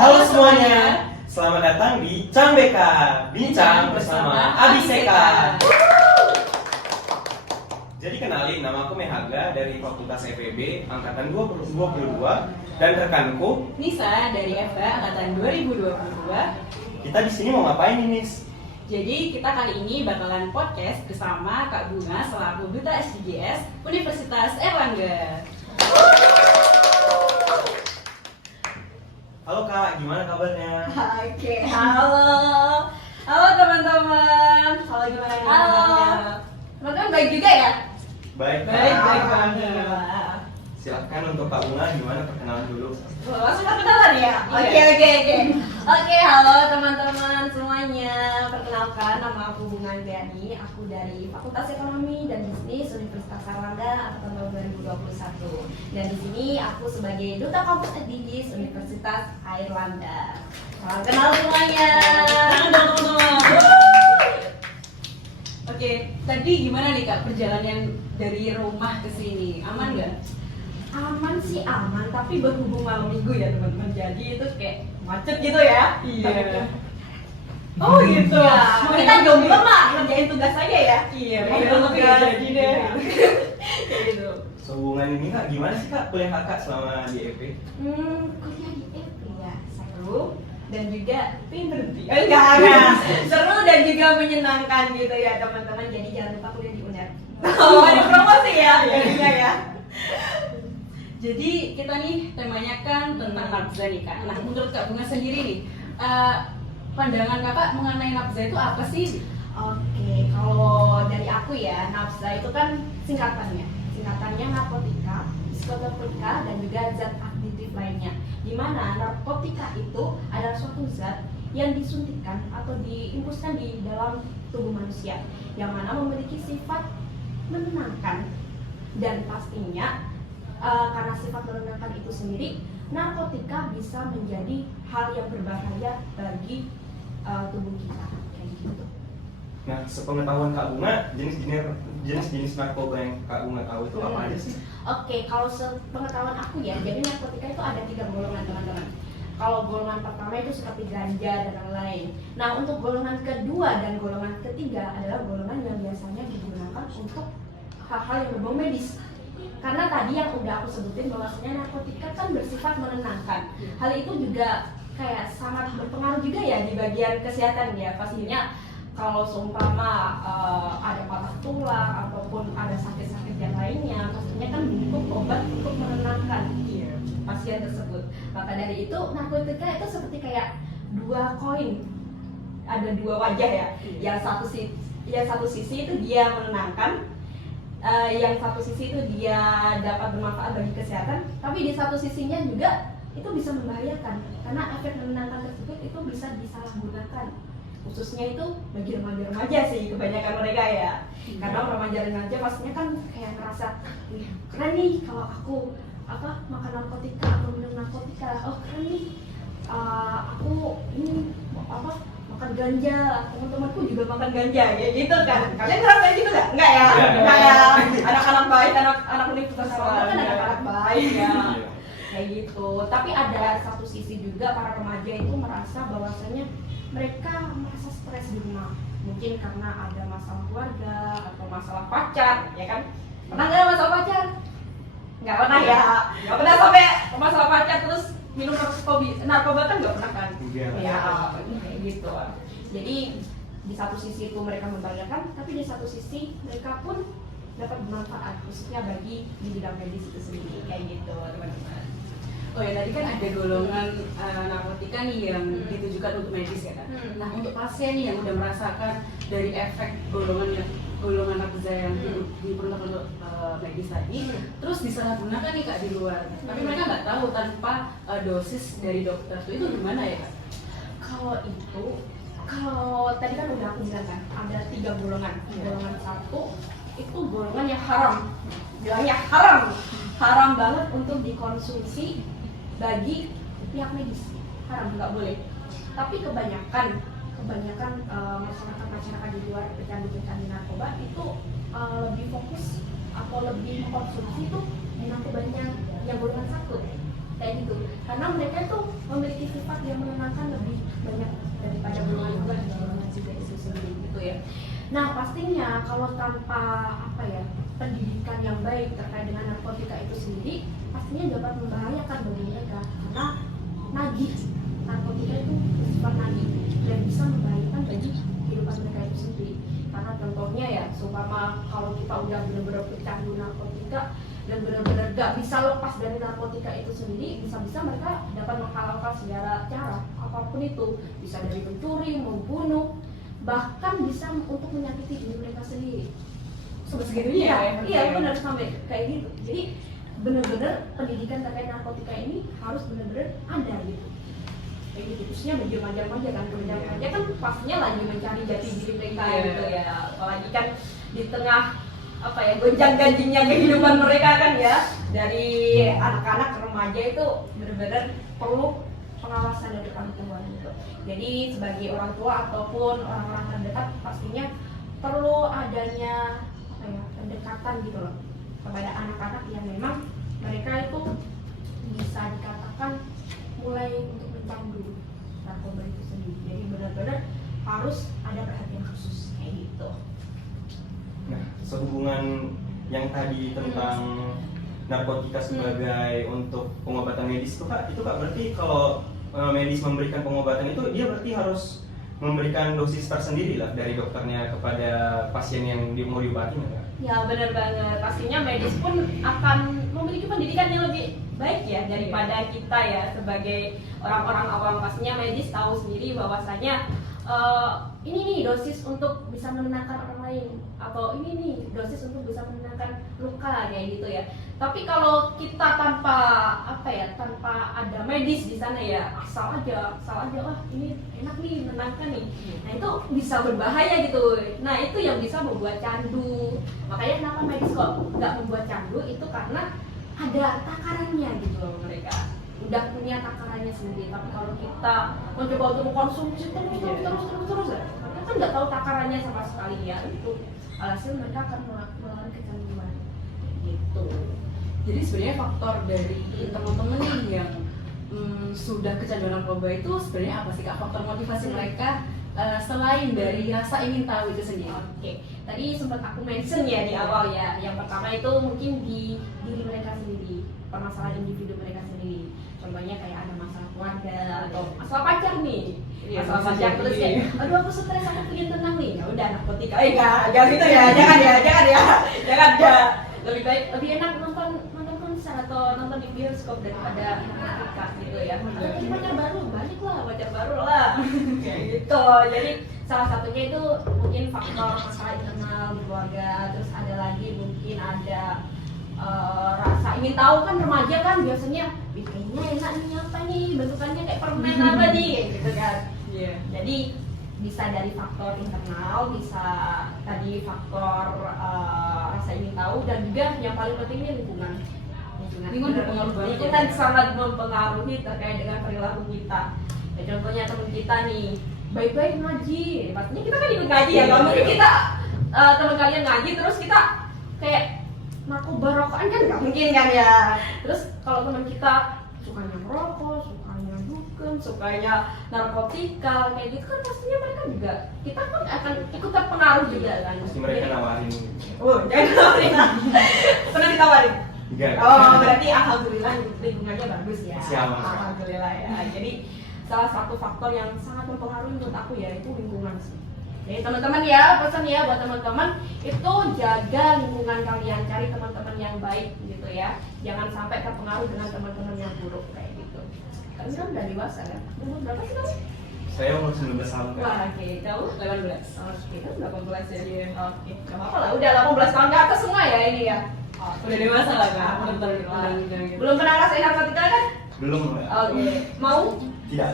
Halo semuanya, selamat datang di Cambeka, bincang bersama Abiseka. Jadi kenalin, nama aku Mehaga dari Fakultas FEB Angkatan 2022 dan rekanku Nisa dari FH Angkatan 2022. Kita di sini mau ngapain nih, Nis? Jadi kita kali ini bakalan podcast bersama Kak Bunga selaku Duta SDGs Universitas Erlangga. Halo Kak, gimana kabarnya? Oke, halo. Halo teman-teman. Halo gimana nih kabarnya? Teman-teman baik juga ya? Baik, Kak. Baik banget. Silahkan untuk Kak Bunga, gimana perkenalan dulu? Langsung perkenalan ya? Oke, halo teman-teman semuanya. Perkenalkan, nama aku Bunga Andriani. Aku dari Fakultas Ekonomi dan Bisnis Universitas Erlangga angkatan tahun 2021. Dan di sini aku sebagai Duta Kampus SDGs Universitas Airlangga. Salam kenal semuanya. Oke, tadi gimana nih Kak perjalanan dari rumah ke sini? Aman nggak? Aman sih aman, tapi berhubung malam minggu ya teman-teman, jadi itu kayak macet gitu ya. Iya. Oh gitu. Ya, kita jomblo mah ngerjain tugas aja ya. Iya. Tapi nggak jadi deh. Kayak gitu. Sehubungan ini Kak, gimana sih Kak kuliah Kakak selama di EP? Kuliah di EP ya seru dan juga pinter sih. Enggak. Seru dan juga menyenangkan gitu ya teman-teman. Jadi jangan lupa kuliah di UNER. Oh, ada promosi ya. Jadinya ya. Jadi kita nih temanya kan tentang nafza nih Kak. Nah menurut Kak Bunga sendiri nih, pandangan Kakak mengenai nafza itu apa sih? Oke, kalau dari aku ya, nafza itu kan singkatannya narkotika, psikotropika, dan juga zat aktif lainnya. Dimana narkotika itu adalah suatu zat yang disuntikkan atau diimpuskan di dalam tubuh manusia, yang mana memiliki sifat menenangkan dan pastinya karena sifat menenangkan itu sendiri, narkotika bisa menjadi hal yang berbahaya bagi tubuh kita kayak gitu. Nah, sepengetahuan Kak Bunga, jenis-jenis narkoba yang Kak Bunga tahu itu apa aja sih? Oke, kalau sepengetahuan aku ya, jadi narkotika itu ada 3 golongan teman-teman. Kalau golongan pertama itu seperti ganja dan lain-lain. Nah, untuk golongan kedua dan golongan ketiga adalah golongan yang biasanya digunakan untuk hal-hal yang berbau medis. Karena tadi yang udah aku sebutin bahwasanya narkotika kan bersifat menenangkan. Hal itu juga kayak sangat berpengaruh juga ya di bagian kesehatan ya. Pastinya kalau seumpama ada patah tulang ataupun ada sakit-sakit yang lainnya, pastinya kan butuh obat untuk menenangkan pasien tersebut. Maka dari itu narkotika itu seperti kayak 2 koin, ada 2 wajah ya. Yang satu sisi itu dia menenangkan, yang satu sisi itu dia dapat bermanfaat bagi kesehatan, tapi di satu sisinya juga itu bisa membahayakan karena efek menenangkan tersebut itu bisa disalahgunakan, khususnya itu bagi remaja-remaja sih kebanyakan mereka ya. Karena remaja-remaja pastinya kan kayak ngerasa, wih keren nih kalau aku makan narkotika atau minum narkotika, oh keren nih aku ini makan ganja, teman-temanku juga makan ganja ya gitu kan. Kalian ngerasain gitu nggak? Enggak ya? Enggak ya. Anak-anak baik, anak Universitas Erlangga kan anak-anak baik ya. Kayak gitu. Tapi ada satu sisi juga para remaja itu merasa bahwasanya mereka merasa stres di rumah. Mungkin karena ada masalah keluarga atau masalah pacar, ya kan? Pernah nggak masalah pacar? Nggak pernah ya. Nggak pernah sampai masalah pacar terus minum narkoba kan nggak pernah kan? Ya, kayak gitu. Jadi di satu sisi itu mereka membahayakan, tapi di satu sisi mereka pun dapat bermanfaat khususnya bagi di bidang medis itu sendiri kayak gitu teman-teman. Oh ya, tadi kan ada golongan narkotika nih yang ditujukan untuk medis ya kan. Nah untuk pasien nih yang udah merasakan dari efek golongan nafza yang diperlukan untuk medis tadi, terus disalahgunakan nih Kak di luar. Tapi mereka nggak tahu tanpa dosis dari dokter itu gimana ya Kak? Kalau tadi kan udah aku bilang kan ada 3 golongan. Golongan 1 itu golongan yang haram. Bilangnya haram banget untuk dikonsumsi bagi pihak medis, haram, nggak boleh. Tapi kebanyakan masyarakat di luar pecandu narkoba itu lebih fokus atau lebih mengkonsumsi itu di narkobanya yang golongan 1 kayak gitu, karena mereka tuh memiliki sifat yang Nah pastinya kalau tanpa apa ya pendidikan yang baik terkait dengan narkotika itu sendiri, pastinya dapat membahayakan bagi mereka karena nagih narkotika itu bersifat nagih dan bisa membahayakan bagi kehidupan mereka itu sendiri. Karena contohnya ya, seumpama kalau kita udah benar-benar pecandu narkotika dan benar-benar gak bisa lepas dari narkotika itu sendiri, bisa-bisa mereka dapat menghalalkan segala cara apapun itu, bisa dari mencuri, membunuh, bahkan bisa untuk menyakiti diri mereka sendiri. Sebegitunya ya? Iya benar, sampai kayak gitu. Jadi benar-benar pendidikan terkait narkotika ini harus benar-benar ada gitu. Kayak gitu, khususnya bagi remaja-remaja kan, remaja kan pastinya lagi mencari jati diri mereka gitu ya, apalagi kan di tengah apa ya gonjang-ganjingnya kehidupan mereka kan ya, dari anak-anak ke remaja itu benar-benar perlu pengawasan dari orang tua gitu. Jadi sebagai orang tua ataupun orang-orang terdekat pastinya perlu adanya apa ya pendekatan gitu loh kepada anak-anak yang memang mereka itu bisa dikatakan mulai untuk mencandu narkoba itu sendiri. Jadi benar-benar harus ada perhatian khusus kayak gitu. Nah, sehubungan yang tadi tentang narkotika sebagai untuk pengobatan medis itu kak berarti kalau medis memberikan pengobatan itu dia berarti harus memberikan dosis tersendiri lah dari dokternya kepada pasien yang mau diobatin ya? Ya benar banget, pastinya medis pun akan memiliki pendidikan yang lebih baik ya daripada kita ya sebagai orang-orang awam. Pastinya medis tahu sendiri bahwasanya ini nih dosis untuk bisa menenangkan orang lain, atau ini nih dosis untuk bisa menenangkan luka kayak gitu ya. Tapi kalau kita tanpa apa ya, tanpa ada medis di sana ya asal aja wah ini enak nih menenangkan nih. Nah itu bisa berbahaya gitu. Nah itu yang bisa membuat candu. Makanya kenapa medis kok nggak membuat candu itu karena ada takarannya gitu loh mereka. Udah punya takarannya sendiri. Tapi kalau kita mencoba untuk mengkonsumsi terus ya, mereka kan nggak tahu takarannya sama sekali ya. Itu alhasil mereka akan mengalami kecanduan gitu. Jadi sebenarnya faktor dari teman-teman nih yang sudah kecanduan narkoba itu sebenarnya apa sih kak? Faktor motivasi mereka selain dari rasa ingin tahu itu sendiri. Oke, tadi sempat aku mention ya di awal ya. Yang pertama itu mungkin di diri mereka sendiri, permasalahan individu mereka sendiri. Contohnya kayak ada masalah keluarga atau masalah pacar nih. Iya, Masalah bisa pacar jadi. terus kayak, aduh aku stres, aku pengen tenang nih. Ya udah narkotika. Jangan gitu ya, jangan ya. Lebih baik, lebih enak nonton konser atau nonton di bioskop daripada narkotika gitu ya. Atau jadi pacar baru, banyak lah pacar baru lah. Kayak gitu. Jadi salah satunya itu mungkin faktor masalah internal di keluarga. Terus ada lagi mungkin ada rasa ingin tahu kan, remaja kan biasanya kayaknya enak nih apa nih, bentukannya kayak permen apa nih gitu kan. Iya. Jadi bisa dari faktor internal, bisa tadi faktor rasa ingin tahu, dan juga yang paling penting ini lingkungan. Lingkungan berpengaruh banget. Lingkungan sangat mempengaruhi terkait dengan perilaku kita. Ya, contohnya teman kita nih baik-baik ngaji, pastinya kita kan ikut ngaji ya. Kalau mungkin kita teman kalian ngaji terus kita kayak narkoba rokokan kan nggak mungkin kan ya. Terus kalau teman kita sukanya merokok, sukanya dukun, sukanya narkotika kayak gitu kan, pastinya mereka juga, kita pun akan ikut terpengaruh juga kan. Pasti mereka nawarin. Oh, jangan nawarin. Pernah ditawarin? Enggak. Oh, berarti alhamdulillah lingkungannya bagus ya. Siapa? Alhamdulillah ya. Jadi salah satu faktor yang sangat mempengaruhi menurut aku ya itu lingkungan sih. Jadi teman-teman ya, pesan ya buat teman-teman itu jaga lingkungan kalian, cari teman-teman yang baik gitu ya. Jangan sampai terpengaruh dengan teman-teman yang buruk kayak gitu. Kalian kan udah dewasa kan? Umur berapa sih kamu? Saya umur 19 tahun kan. Wah, oke, kamu 18. Oke, kan 18 ya. Oke, gak apa-apa lah, udah 18 tahun ke atas semua ya ini ya. Oh, Udah dewasa lah kak. Alhamdulillah. Gitu. Belum pernah ngerasain narkotika kan? Belum Mbak. Oke, mau? Tidak.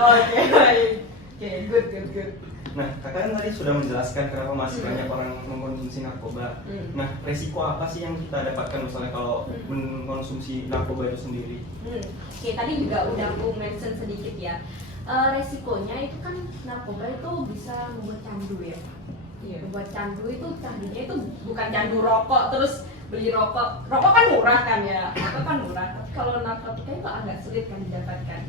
Oke, baik. Oke, good. Nah, kakak kan tadi sudah menjelaskan kenapa masih banyak orang mengkonsumsi narkoba. Nah, resiko apa sih yang kita dapatkan misalnya kalau mengkonsumsi narkoba itu sendiri? Oke, tadi juga udah aku mention sedikit ya. Resikonya itu kan narkoba itu bisa membuat candu ya. Iya. Membuat candu itu, candunya itu bukan candu rokok terus beli rokok. Rokok kan murah kan ya. Rokok kan murah. Tapi kalau narkotika itu agak sulit kan didapatkan.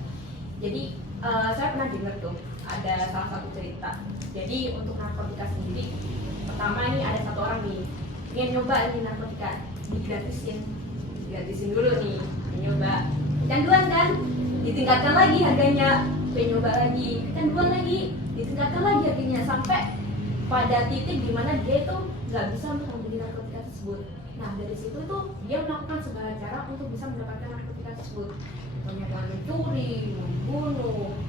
Jadi saya pernah dengar tuh ada salah satu cerita. Jadi untuk narkotika sendiri, pertama nih ada satu orang nih ingin nyoba nih narkotika, digratisin dulu nih, nyoba kecanduan kan, ditingkatkan lagi harganya, nyoba lagi kecanduan lagi, ditingkatkan lagi harganya sampai pada titik dimana dia itu nggak bisa untuk membeli narkotika tersebut. Nah dari situ tuh dia melakukan segala cara untuk bisa mendapatkan narkotika tersebut, contohnya dengan mencuri, membunuh,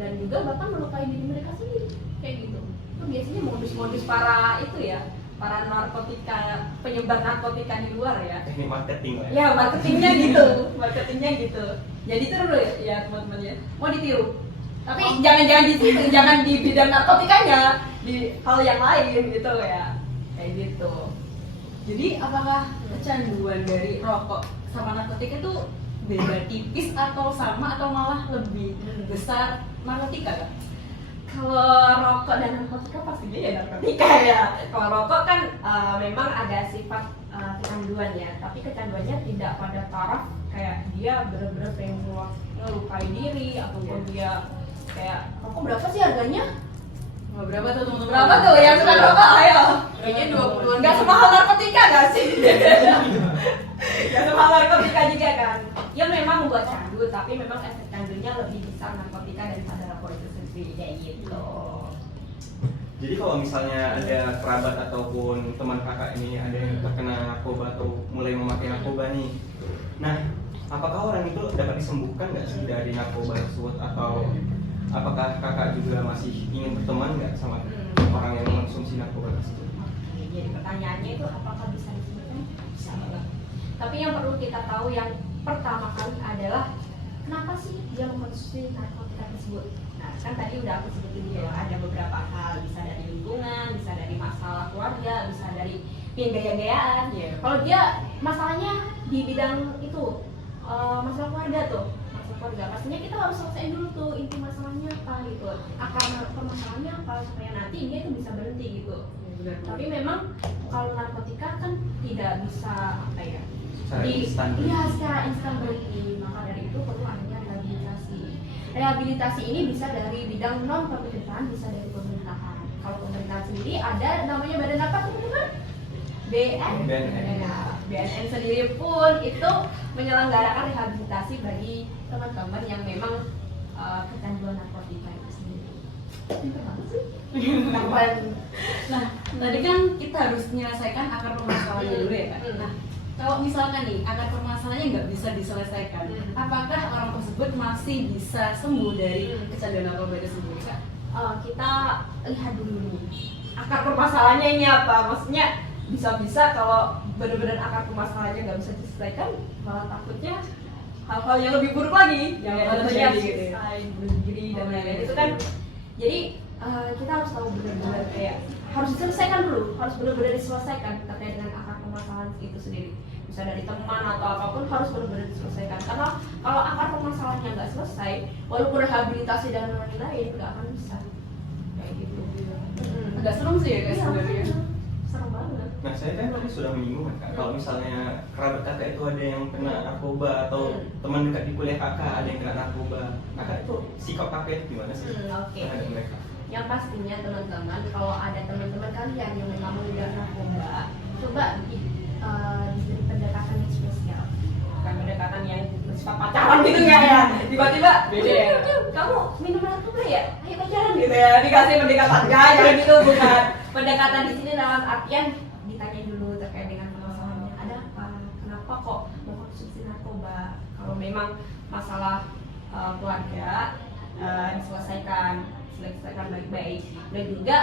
dan juga bahkan melukai diri mereka sendiri kayak gitu. Itu biasanya modus-modus para itu ya, para narkotika, penyebar narkotika di luar ya. Teknik marketing lah. Ya marketingnya gitu. Jadi terus ya teman-teman ya, mau ditiru. Tapi jangan di situ, jangan di bidang narkotikanya, di hal yang lain gitu ya, kayak gitu. Jadi apakah kecanduan dari rokok sama narkotika itu beda tipis atau sama atau malah lebih besar narkotika kan? Kalau rokok dan narkotika pastinya ya narkotika ya. Kalau rokok kan memang ada sifat kecanduan ya, tapi kecanduannya tidak pada taraf kayak dia benar-benar pengen ngelukai diri ataupun dia kayak rokok berapa sih harganya? Berapa tuh teman-teman? Berapa tuh yang suka rokok? Ayo. Kayaknya 20-an. Nggak semahal narkotika nggak sih? Nggak semahal narkotika juga kan? Ya memang buat candu, tapi memang efek candunya lebih besar narkotika daripada rokok itu sendiri kayak gitu. Jadi kalau misalnya ada kerabat ataupun teman kakak ini ada yang terkena narkoba atau mulai memakai narkoba nih, nah apakah orang itu dapat disembuhkan nggak sih dari narkoba tersebut, atau apakah kakak juga masih ingin berteman nggak sama orang yang mengonsumsi narkoba tersebut? Oke, jadi pertanyaannya itu apakah bisa disebutkan? Bisa banget. Tapi yang perlu kita tahu yang pertama kali adalah kenapa sih dia mengkonsumsi narkotika tersebut? Nah, kan tadi udah aku sebutin ya, ada beberapa hal, bisa dari lingkungan, bisa dari masalah keluarga, bisa dari gaya-gayaan. Kalau dia masalahnya di bidang itu, masalah keluarga tuh, keluarga, pastinya kita harus selesaiin dulu tuh inti masalahnya apa gitu, akar permasalahannya apa, supaya nanti dia itu bisa berhenti gitu. Tapi memang kalau narkotika kan tidak bisa apa ya, secara instan berhenti, maka dari itu perlu adanya rehabilitasi. Rehabilitasi ini bisa dari bidang non pemerintahan, bisa dari pemerintahan. Kalau pemerintahan sendiri ada namanya badan apa teman-teman? BNN. BNN sendiri pun itu menyelenggarakan rehabilitasi bagi teman-teman yang memang kecanduan narkotika itu sendiri. Pintar banget sih. Nah, tadi kan kita harus menyelesaikan akar permasalahannya dulu ya kan? Nah, kalau misalkan nih akar permasalahannya nggak bisa diselesaikan, apakah orang tersebut masih bisa sembuh dari kecanduan narkoba itu sendiri kak? Kita lihat dulu nih akar permasalahannya ini apa. Maksudnya bisa-bisa kalau benar-benar akar permasalahannya nggak bisa diselesaikan, malah takutnya hal-hal yang lebih buruk lagi, yang tentunya suicide, bunuh diri dan lain-lain itu kan. Jadi kita harus tahu benar-benar kayak harus diselesaikan dulu, harus benar-benar diselesaikan terkait dengan akar permasalahan itu sendiri. Bisa dari teman atau apapun harus benar-benar diselesaikan. Karena kalau akar permasalahannya nggak selesai, walaupun rehabilitasi dan lain-lain nggak akan bisa. Kayak gitu. Agak serem sih ya guys sebenarnya. Serem banget. Nah saya kan tadi sudah menyinggung kan, kalau misalnya kerabat kakak itu ada yang kena narkoba atau teman dekat di kuliah kakak ada yang kena narkoba, kakak itu sikap kakak itu gimana sih Oke. terhadap mereka? Yang pastinya teman-teman, kalau ada teman-teman kalian yang memang udah narkoba, coba diberi pendekatan yang spesial, bukan pendekatan yang bersifat pacaran gitu nggak ya? Tiba-tiba, kamu minum narkoba ya? Ayo pacaran gitu ya? Dikasih pendekatan nggak? Jangan gitu, bukan. Pendekatan di sini dalam artian ditanya dulu terkait dengan permasalahannya, ada apa? Kenapa kok mengkonsumsi narkoba? Kalau memang masalah keluarga diselesaikan baik-baik, dan juga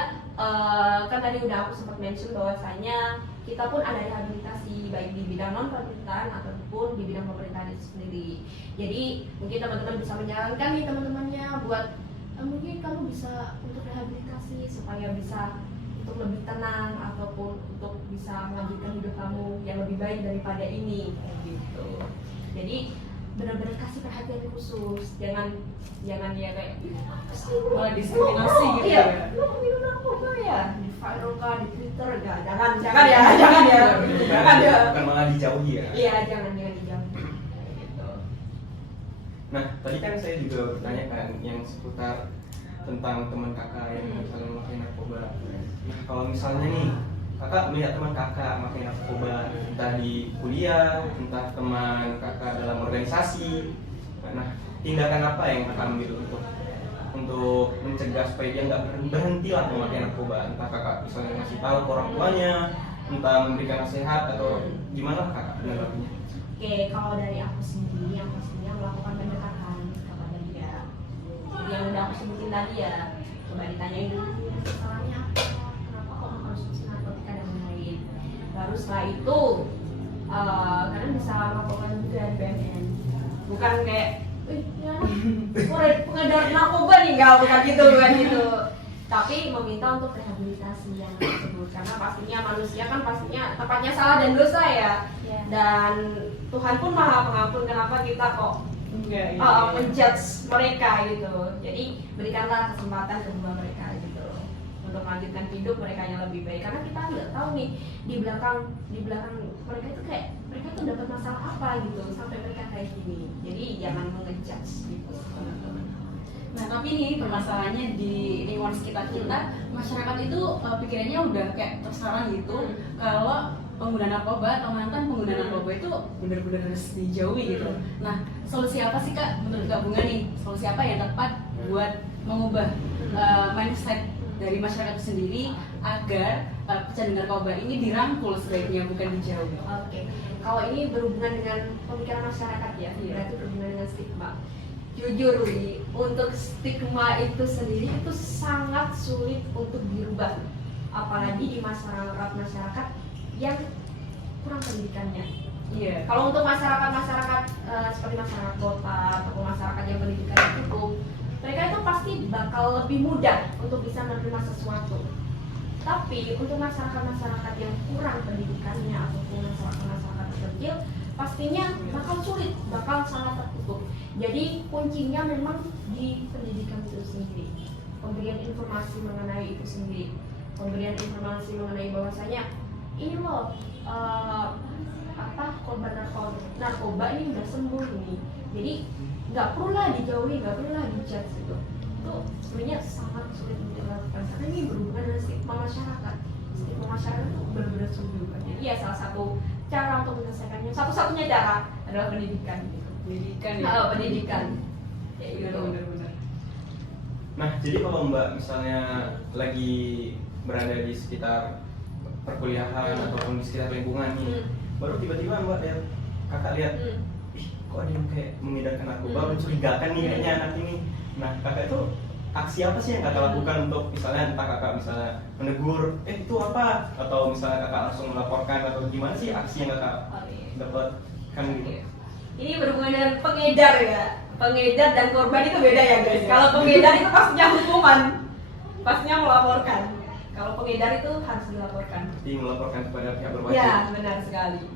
kan tadi udah aku sempat mention bahwasanya kita pun ada rehabilitasi baik di bidang non pemerintahan ataupun di bidang pemerintahan itu sendiri. Jadi mungkin teman-teman bisa menyarankan nih teman-temannya buat mungkin kamu bisa untuk rehabilitasi supaya bisa untuk lebih tenang ataupun untuk bisa melanjutkan hidup kamu yang lebih baik daripada ini gitu. Jadi benar-benar kasih perhatian khusus, jangan ya kayak Malah diskriminasi gitu iya, ya. lu minum narkoba ya di viral kah di Twitter enggak, jangan ya Bukan malah dijauhi ya? iya jangan dijauhi gitu. Nah, tadi kan saya juga bertanya kan yang seputar tentang teman kakak yang misalnya memakai narkoba. Nah, kalau misalnya nih kakak melihat teman kakak memakai narkoba, entah di kuliah, entah teman kakak dalam organisasi, nah tindakan apa yang kakak ambil untuk mencegah supaya dia nggak berhenti lah memakai narkoba? Entah kakak misalnya ngasih tahu ke orang tuanya, entah memberikan nasihat atau gimana kakak menanggapinya? Oke, kalau dari aku sendiri yang pastinya melakukan pendekatan kepada dia. Jadi yang udah aku sebutin tadi ya, coba ditanyain dulu masalahnya apa, kenapa kok harus usin narkotika dan lain-lain. Baru setelah itu, kalian bisa melakukan juga dari BMN. Bukan kayak, ya, pengedar narkoba nih, bukan gitu. Tapi meminta untuk rehabilitasi yang tersebut, karena pastinya manusia kan pastinya tempatnya salah dan dosa ya. Dan Tuhan pun maha pengampun, kenapa kita kok menjudge mereka gitu. Jadi berikanlah kesempatan kedua mereka gitu untuk melanjutkan hidup mereka yang lebih baik, karena kita nggak tahu nih di belakang mereka itu kayak mereka tuh dapat masalah apa gitu sampai mereka kayak gini. Jadi jangan mengejudge gitu teman-teman. Nah tapi nih permasalahannya di lingkungan sekitar kita, masyarakat itu pikirannya udah kayak tersarang gitu kalau pengguna narkoba atau mantan pengguna narkoba itu benar-benar harus dijauhi gitu. Nah solusi apa sih kak menurut Kak Bunga nih? Solusi apa yang tepat buat mengubah mindset dari masyarakat itu sendiri agar pecandu narkoba ini dirangkul sebaiknya bukan dijauhi? Oke, kalau ini berhubungan dengan pemikiran masyarakat ya, berarti berhubungan dengan stigma. Jujur Wi, untuk stigma itu sendiri itu sangat sulit untuk dirubah, apalagi di masyarakat yang kurang pendidikannya. Iya. Kalau untuk masyarakat seperti masyarakat kota atau masyarakat yang pendidikannya cukup, mereka itu pasti bakal lebih mudah untuk bisa menerima sesuatu. Tapi untuk masyarakat yang kurang pendidikannya ataupun masyarakat kecil, pastinya bakal sulit, bakal sangat tertutup. Jadi kuncinya memang di pendidikan itu sendiri, pemberian informasi mengenai itu sendiri, pemberian informasi mengenai bahwasanya ini loh korban narkoba ini udah sembuh nih. Jadi nggak perlu lah dijauhi, nggak perlu lah dijudge itu sebenarnya sangat sulit untuk dilakukan karena ini berhubungan dengan stigma masyarakat. Stigma masyarakat itu benar-benar sulit juga. Jadi ya salah satu cara untuk menyelesaikannya, satu-satunya cara adalah pendidikan gitu. Pendidikan ya itu benar-benar. Nah jadi kalau Mbak misalnya lagi berada di sekitar perkuliahan ataupun di sekitar lingkungan nih, baru tiba-tiba kakak lihat ih kok ada yang kayak mengedarkan narkoba, mencurigakan nih kayaknya anak ini. Nah kakak itu aksi apa sih yang kakak lakukan untuk misalnya entah kakak misalnya menegur itu apa, atau misalnya kakak langsung melaporkan, atau gimana sih aksi yang kakak dapatkan gitu? Ini berhubungan dengan pengedar ya. Pengedar dan korban itu beda ya guys. Kalau pengedar itu pastinya hukuman, pastinya melaporkan. Kalau pengedar itu harus dilaporkan. Jadi melaporkan kepada pihak berwajib. Ya benar sekali.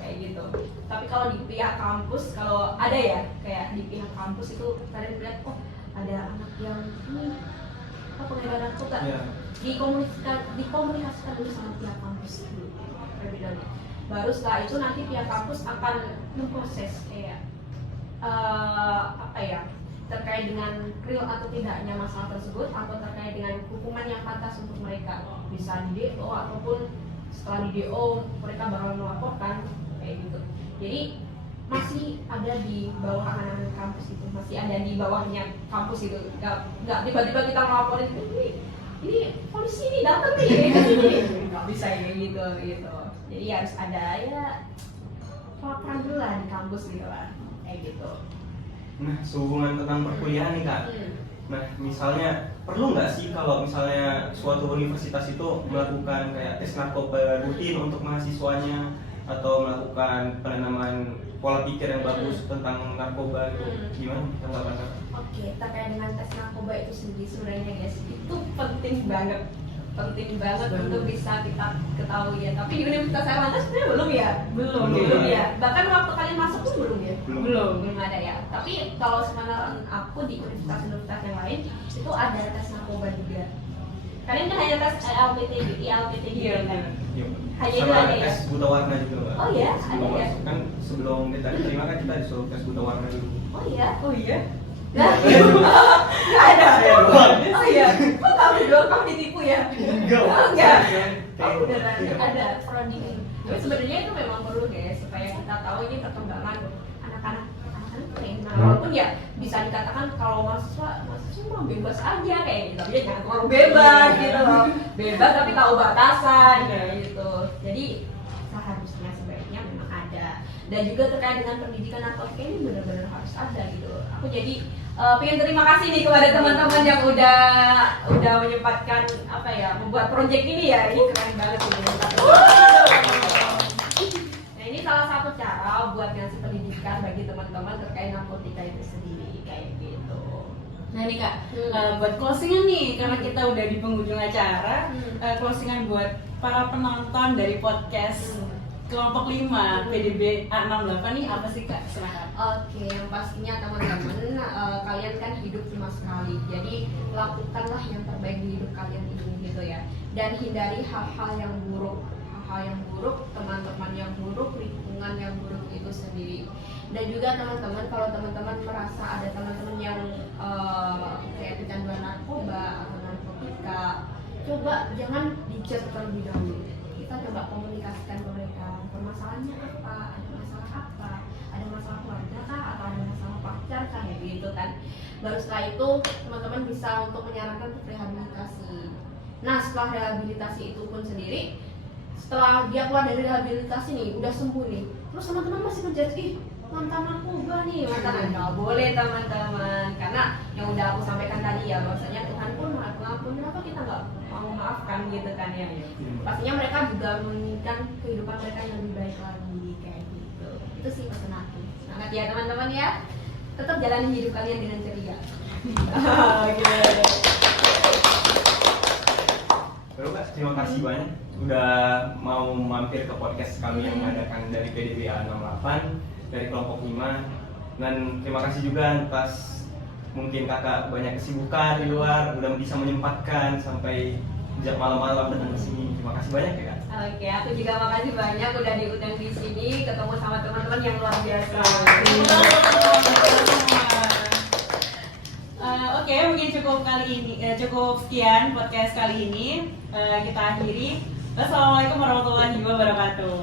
Kayak gitu. Tapi kalau di pihak kampus, kalau ada ya kayak di pihak kampus itu kalian lihat ada anak yang ini pengedar narkoba. Dikomunikasikan dulu sama pihak kampus dulu. Terlebih dahulu. Baru setelah itu nanti pihak kampus akan memproses kayak terkait dengan real atau tidaknya masalah tersebut, atau terkait dengan hukuman yang pantas untuk mereka, bisa di DO ataupun setelah di DO mereka bakal melaporkan kayak gitu. Jadi masih ada di bawah anak-anak kampus itu, masih ada di bawahnya kampus itu. Nggak tiba-tiba kita melaporin ini polisi ini datang nih nggak bisa kayak gitu. Jadi harus ada ya pelaporan dulu lah di kampus gitu lah kayak gitu. Nah sehubungan tentang perkuliahan nih kak, nah misalnya perlu nggak sih kalau misalnya suatu universitas itu melakukan kayak tes narkoba rutin untuk mahasiswanya, atau melakukan penanaman pola pikir yang bagus tentang narkoba gitu? Gimana tanggapan kak? Oke, terkait dengan tes narkoba itu sendiri sebenarnya guys, itu penting banget untuk bisa kita ketahui ya. Tapi di Universitas Airlangga sebenarnya belum ya. Bahkan waktu kalian masuk pun belum ada ya. Tapi kalau sebenarnya aku di universitas yang lain itu ada tes narkoba juga. Kalian kan hanya tes ILPTG kan? Yuk. Hanya itu Sama aja ya? tes buta warna juga Mbak. Oh iya, Sebelum ada ya? masuk. Kan sebelum kita diterima kan kita disuruh tes buta warna dulu. Oh iya. Oh iya. Nah, nggak ada. Saya doang. Oh iya. Kok kamu doang, kamu ditipu ya? Enggak. Enggak. Kayak- Oh beneran iya. ada prodi. Tapi sebenarnya itu memang perlu deh supaya kita tahu ini perkembangan anak-anak keren. Nah, walaupun ya bisa dikatakan kalau mahasiswa mah bebas aja kayak gitu. Tapi ya jangan terlalu bebas gitu loh. Bebas tapi tahu batasan kayak gitu. Jadi seharusnya sebaiknya memang ada. Dan juga terkait dengan pendidikan narkotika ini benar-benar harus ada gitu. Aku jadi pengen terima kasih nih kepada teman-teman yang udah menyempatkan apa ya membuat proyek ini ya. Ini keren banget sih. Nah ini salah satu cara buat ngasih pendidikan bagi teman-teman terkait narkotika itu sendiri kayak gitu. Nah nih Kak, Hmm. buat closingan nih, karena kita udah di penghujung acara, closingan buat para penonton dari podcast kelompok 5 PDB A68 nih apa sih Kak? Silakan. Oke, yang pastinya teman-teman kalian kan hidup cuma sekali, jadi lakukanlah yang terbaik di hidup kalian ini gitu ya. Dan hindari hal-hal yang buruk, teman-teman yang buruk, lingkungan yang buruk itu sendiri. Dan juga teman-teman, kalau teman-teman merasa ada teman-teman yang kayak kecanduan narkoba atau narkotika, coba jangan dijudge terlebih dahulu. Kita coba komunikasikan ke mereka, permasalahannya apa, ada masalah keluarga kah, atau ada masalah pacar kah, ya gitu kan. Baru setelah itu teman-teman bisa untuk menyarankan untuk rehabilitasi. Nah setelah rehabilitasi itu pun sendiri, setelah dia keluar dari rehabilitasi nih, udah sembuh nih, terus teman-teman masih menjudge, ih mantan narkoba nih, mantan nggak boleh teman-teman, karena yang udah aku sampaikan tadi ya, bahwasanya Tuhan pun maha pengampun, kenapa kita nggak mau memaafkan gitu kan ya. Pastinya mereka juga menginginkan kehidupan mereka yang lebih baik lagi kayak gitu. Itu sih pesan aku. Semangat ya teman-teman ya, tetap jalani hidup kalian dengan ceria. Oke. Baru Kak, terima kasih banyak udah mau mampir ke podcast kami yang mengadakan dari PDB A68 dari kelompok 5. Dan terima kasih juga atas mungkin kakak banyak kesibukan di luar, udah bisa menyempatkan sampai jam malam-malam datang ke sini. Terima kasih banyak ya Kak. Oke, aku juga makasih banyak udah diundang di sini, ketemu sama teman-teman yang luar biasa. Oke, mungkin cukup sekian podcast kali ini. Kita akhiri. Wassalamualaikum warahmatullahi wabarakatuh.